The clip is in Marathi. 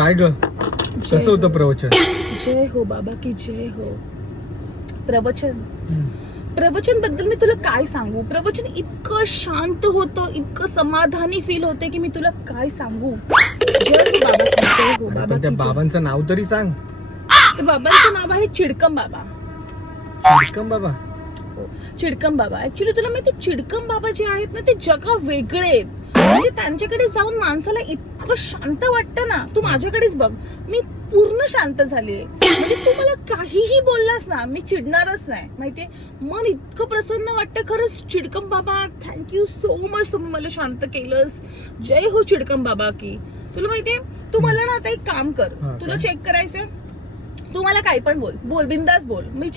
काय ग कसं होतं प्रवचन? जय हो बाबा की जय हो. प्रवचन बद्दल मी तुला काय सांगू. प्रवचन इतकं शांत होतं, इतकं समाधानी फील होते की मी तुला काय सांगू. जय हो बाबा की जय हो. बाबा पण त्या की जय. बाबांचं नाव तरी सांग. त्या बाबांचं नाव आहे चिडकम बाबा. चिडकम बाबा. चिडकम बाबा. ऍक्च्युली तुला माहिती, चिडकम बाबा जे आहेत ना ते जगा वेगळे आहेत. म्हणजे त्यांच्याकडे जाऊन माणसाला इतकं शांत वाटतं ना. तू माझ्याकडेच बघ, मी पूर्ण शांत झालीये. म्हणजे तू मला काहीही बोललास ना मी चिडणारच नाही. माहितीये, मन इतकं प्रसन्न वाटतं. खरंच चिडकम बाबा, थँक्यू सो मच. तुम्ही मला शांत केलंस. जय हो चिडकम बाबा की. तुला माहितीये, तू मला ना आता एक काम कर. तुला चेक करायचंय, तू मला काही पण बोल, बिंदास बोल. मी